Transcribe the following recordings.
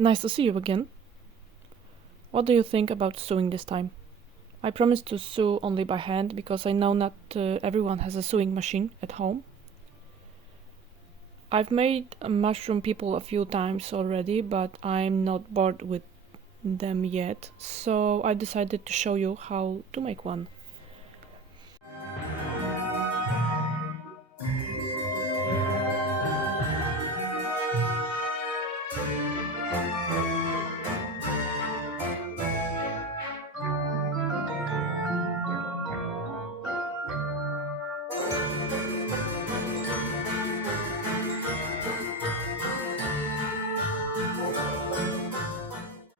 Nice to see you again. What do you think about sewing this time? I promised to sew only by hand because I know not everyone has a sewing machine at home. I've made mushroom people a few times already, but I'm not bored with them yet, so I decided to show you how to make one.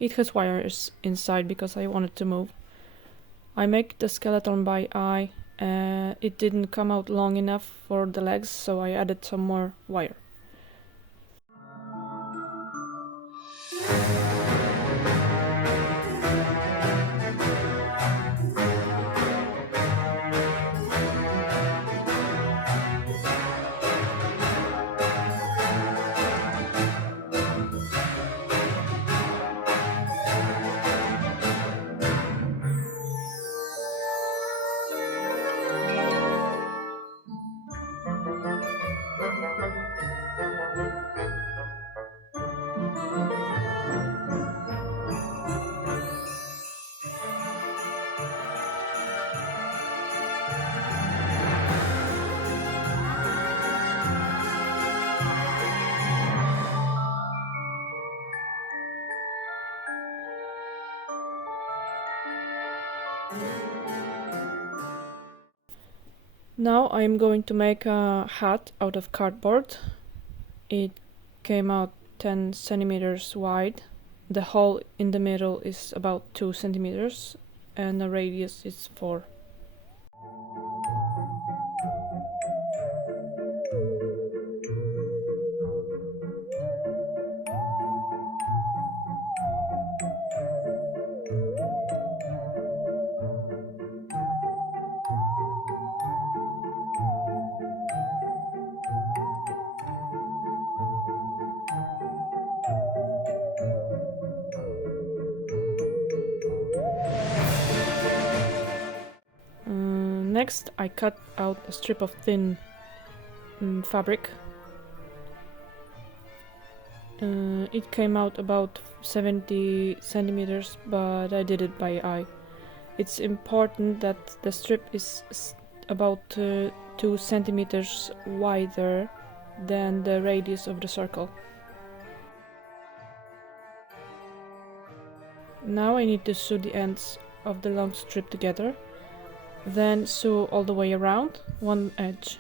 It has wires inside because I wanted to move. I make the skeleton by eye. It didn't come out long enough for the legs, so I added some more wire. Now I am going to make a hat out of cardboard. It came out 10 centimeters wide. The hole in the middle is about 2 centimeters and the radius is 4. Next I cut out a strip of thin fabric. It came out about 70 centimeters, but I did it by eye. It's important that the strip is about 2 centimeters wider than the radius of the circle. Now I need to sew the ends of the long strip together, then sew all the way around one edge.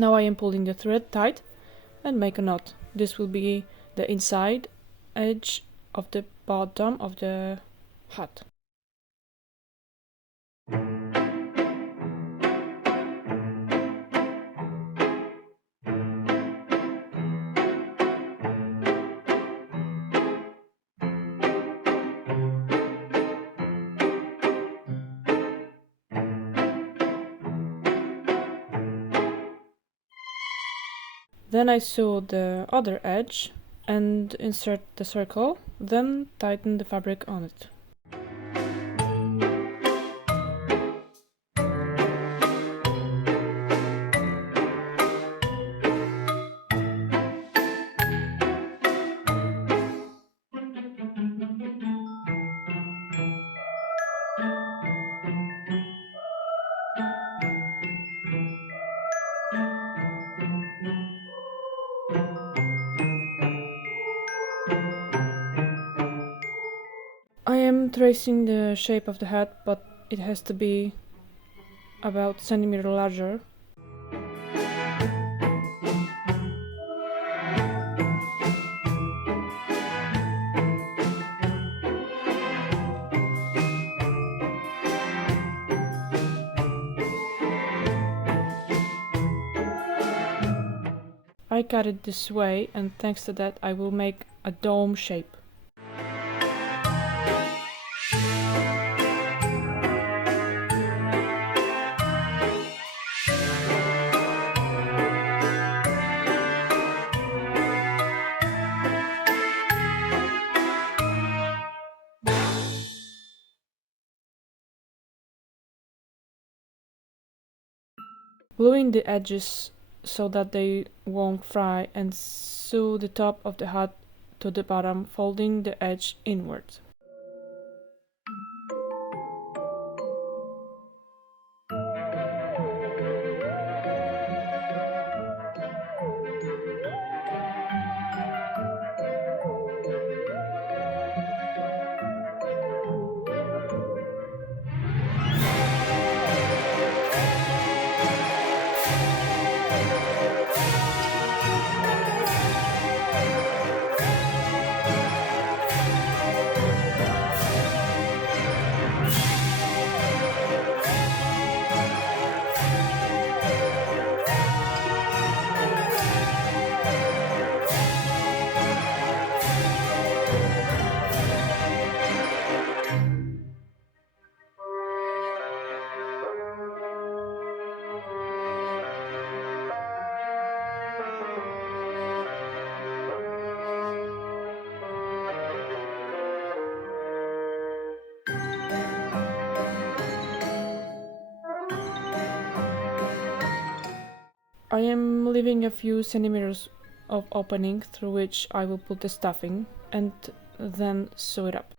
Now I am pulling the thread tight and make a knot. This will be the inside edge of the bottom of the hat. Then I sew the other edge and insert the circle, then tighten the fabric on it. I am tracing the shape of the hat, but it has to be about centimeter larger. I cut it this way, and thanks to that I will make a dome shape. Gluing the edges so that they won't fry, and sew the top of the hat to the bottom, folding the edge inward. I am leaving a few centimeters of opening through which I will put the stuffing, and then sew it up.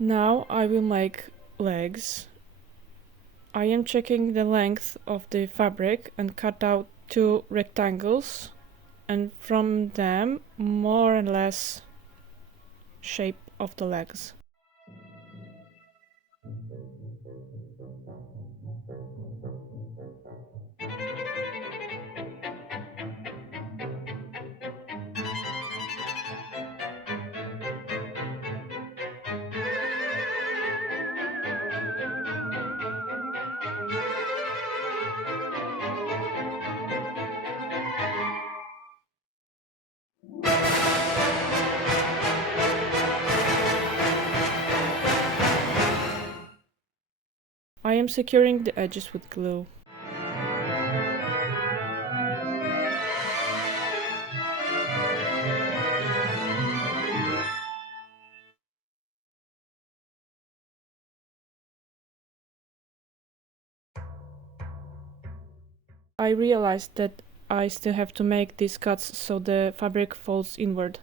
Now I will make legs. I am checking the length of the fabric and cut out 2 rectangles, and from them more or less shape of the legs. I am securing the edges with glue. I realized that I still have to make these cuts so the fabric folds inward.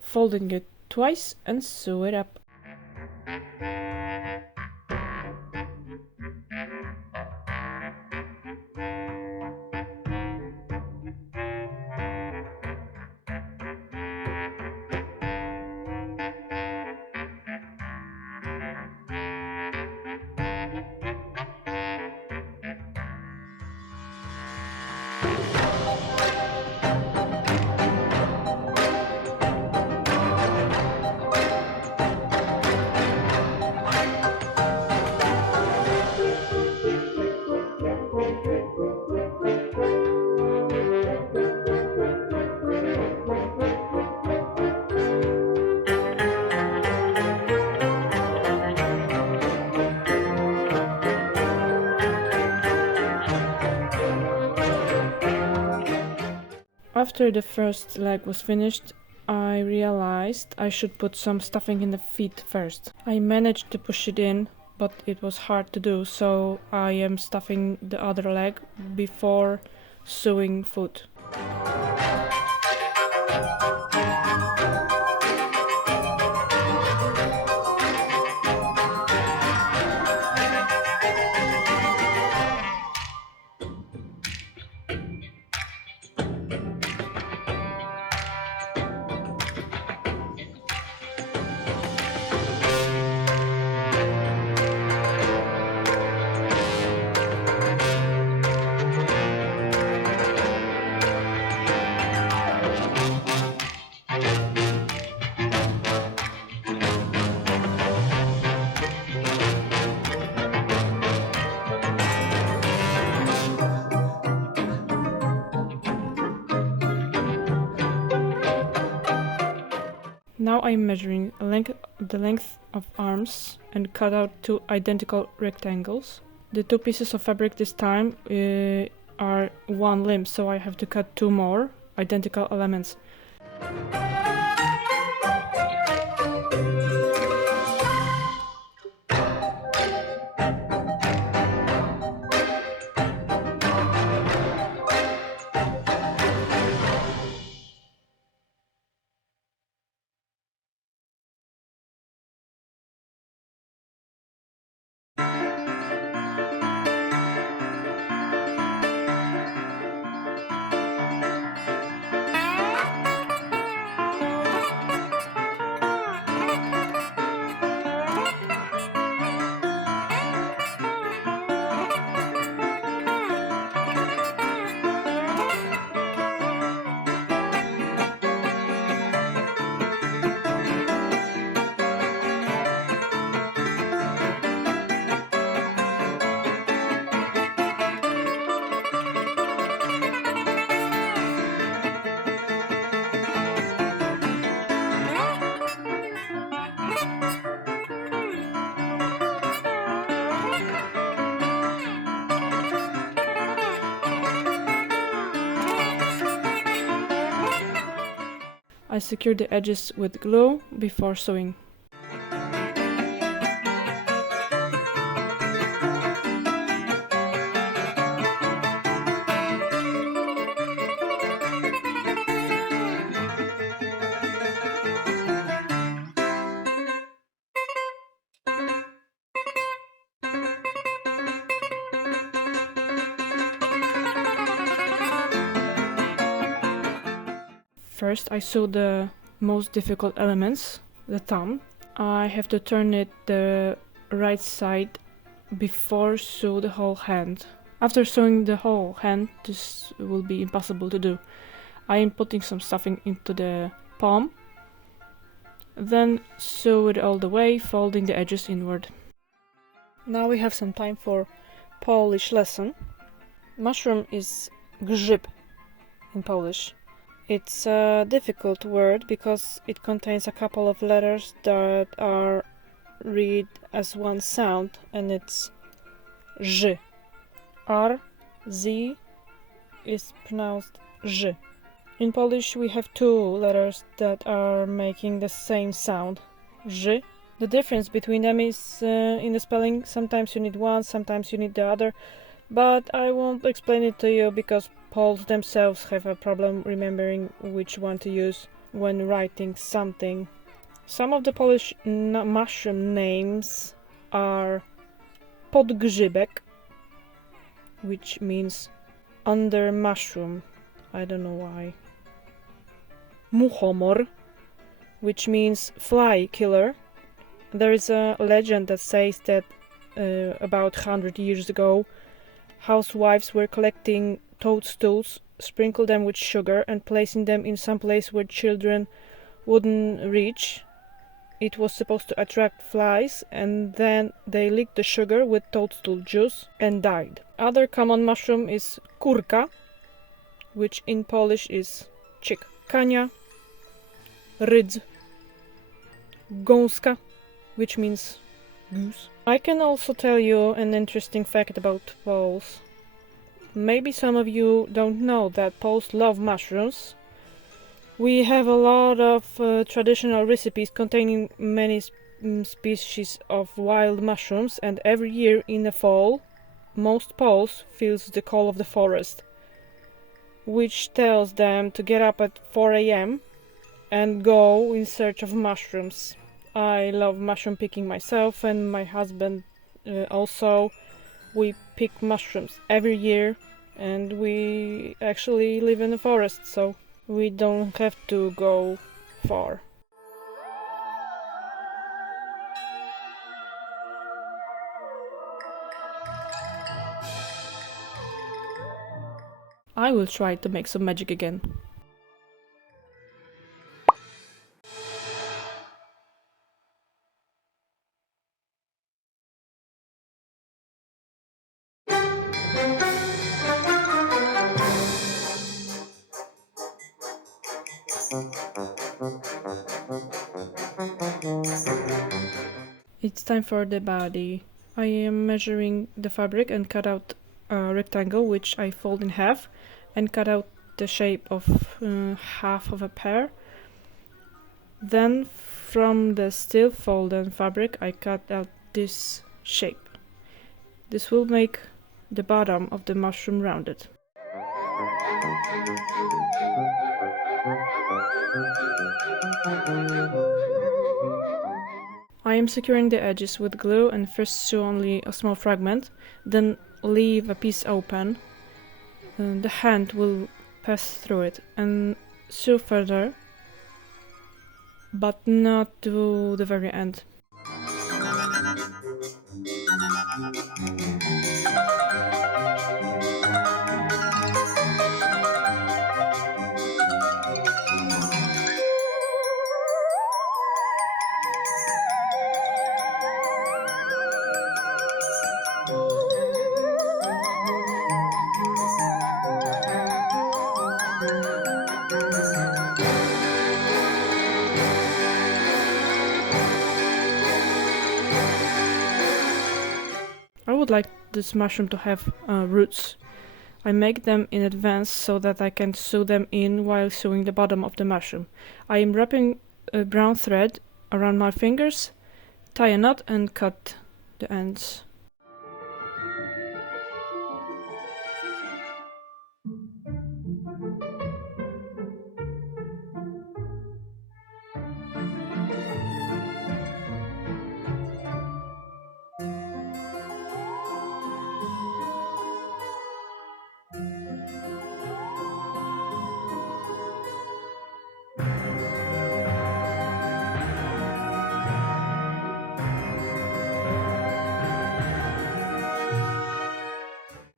Folding it twice and sew it up. After the first leg was finished, I realized I should put some stuffing in the feet first. I managed to push it in, but it was hard to do, so I am stuffing the other leg before sewing foot. Now I'm measuring the length of arms and cut out two identical rectangles. The two pieces of fabric this time are one limb, so I have to cut two more identical elements. I secure the edges with glue before sewing. First, I sew the most difficult elements, the thumb. I have to turn it the right side before sew the whole hand. After sewing the whole hand, this will be impossible to do. I am putting some stuffing into the palm, then sew it all the way, folding the edges inward. Now we have some time for Polish lesson. Mushroom is grzyb in Polish. It's a difficult word because it contains a couple of letters that are read as one sound, and it's ż. R, Z is pronounced ż. In Polish we have two letters that are making the same sound, ż. The difference between them is in the spelling. Sometimes you need one, sometimes you need the other, but I won't explain it to you because Poles themselves have a problem remembering which one to use when writing something. Some of the Polish mushroom names are podgrzybek, which means under mushroom. I don't know why. Muchomor, which means fly killer. There is a legend that says that about 100 years ago, housewives were collecting toadstools, sprinkle them with sugar and placing them in some place where children wouldn't reach. It was supposed to attract flies, and then they licked the sugar with toadstool juice and died. Other common mushroom is kurka, which in Polish is chick. Kania, rydz, gąska, which means goose. I can also tell you an interesting fact about Poles. Maybe some of you don't know that Poles love mushrooms. We have a lot of traditional recipes containing many species of wild mushrooms, and every year in the fall, most Poles feels the call of the forest, which tells them to get up at 4 a.m. and go in search of mushrooms. I love mushroom picking myself, and my husband also. We pick mushrooms every year, and we actually live in the forest, so we don't have to go far. I will try to make some magic again. It's time for the body. I am measuring the fabric and cut out a rectangle which I fold in half and cut out the shape of half of a pear. Then from the still folded fabric I cut out this shape. This will make the bottom of the mushroom rounded. I am securing the edges with glue and first sew only a small fragment, then leave a piece open. The hand will pass through it and sew further, but not to the very end. I would like this mushroom to have roots. I make them in advance so that I can sew them in while sewing the bottom of the mushroom. I am wrapping a brown thread around my fingers, tie a knot and cut the ends.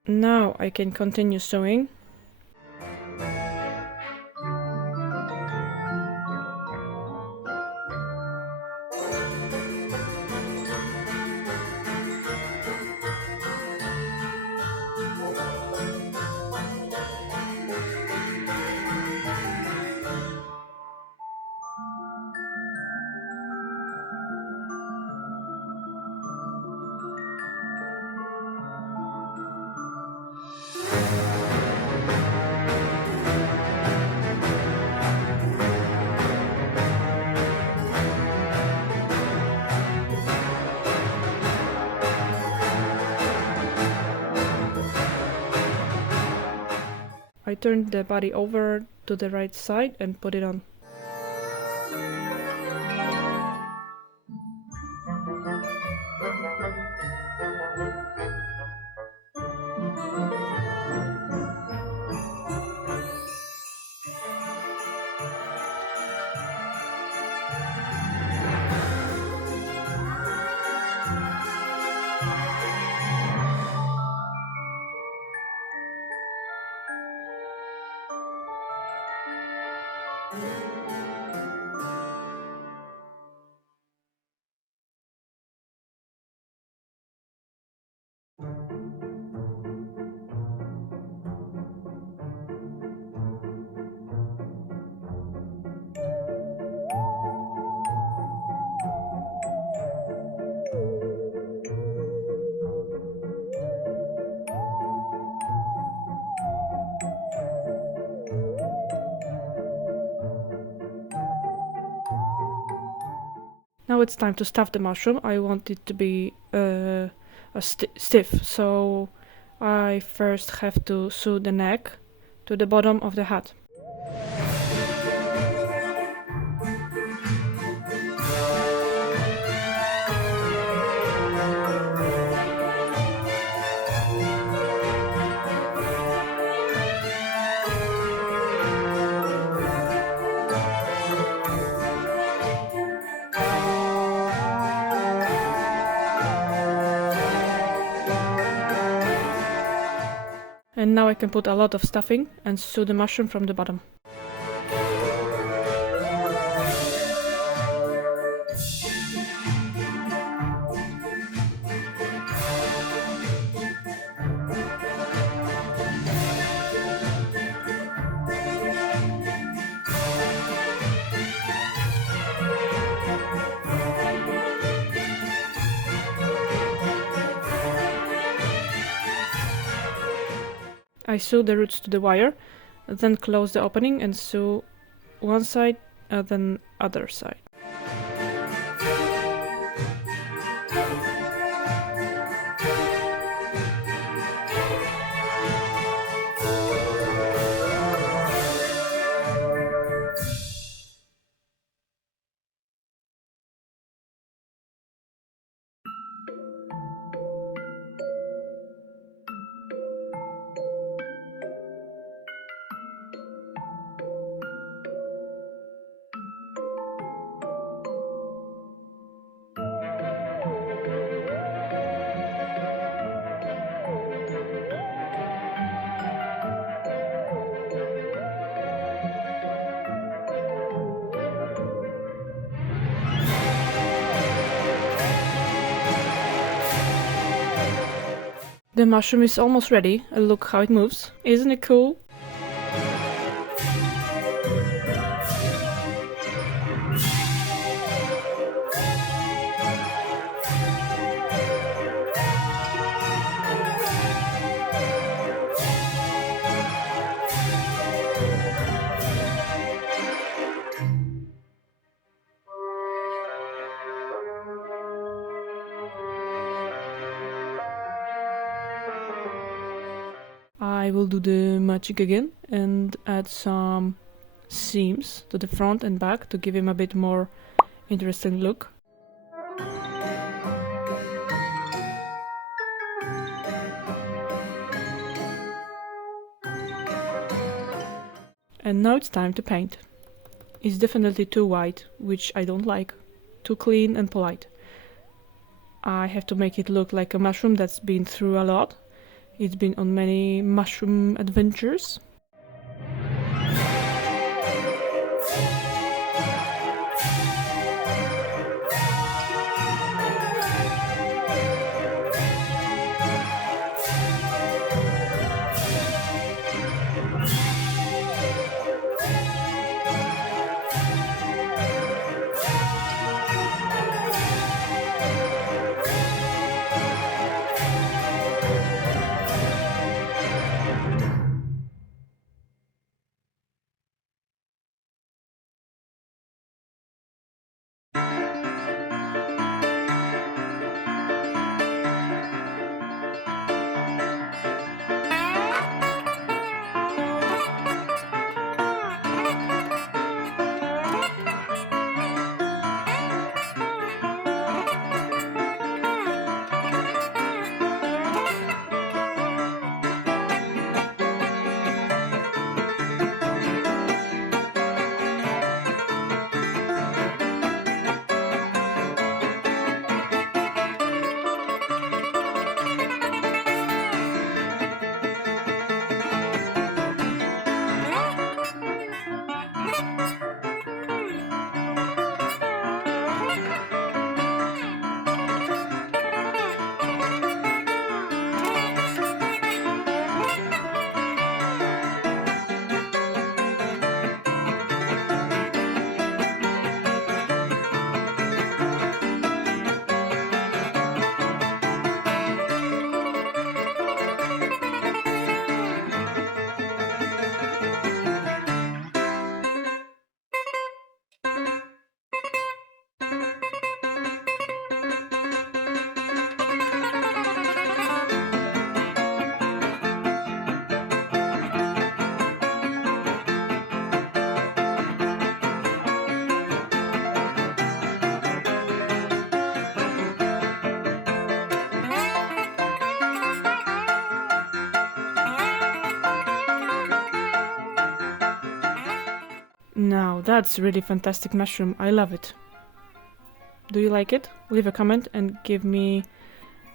Now I can continue sewing. I turned the body over to the right side and put it on. Now it's time to stuff the mushroom. I want it to be stiff, so I first have to sew the neck to the bottom of the hat. And now I can put a lot of stuffing and sew the mushroom from the bottom. I sew the roots to the wire, then close the opening and sew one side and then other side. The mushroom is almost ready. Look how it moves. Isn't it cool? I will do the magic again and add some seams to the front and back to give him a bit more interesting look. And now it's time to paint. It's definitely too white, which I don't like. Too clean and polite. I have to make it look like a mushroom that's been through a lot. It's been on many mushroom adventures. Now that's really fantastic mushroom. I love it. Do you like it? Leave a comment and give me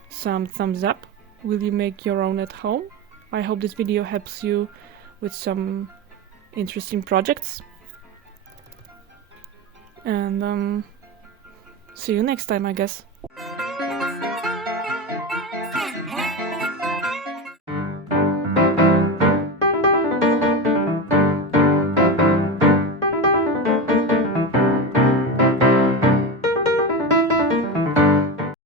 some thumbs up. Will you make your own at home? I hope this video helps you with some interesting projects. And see you next time, I guess.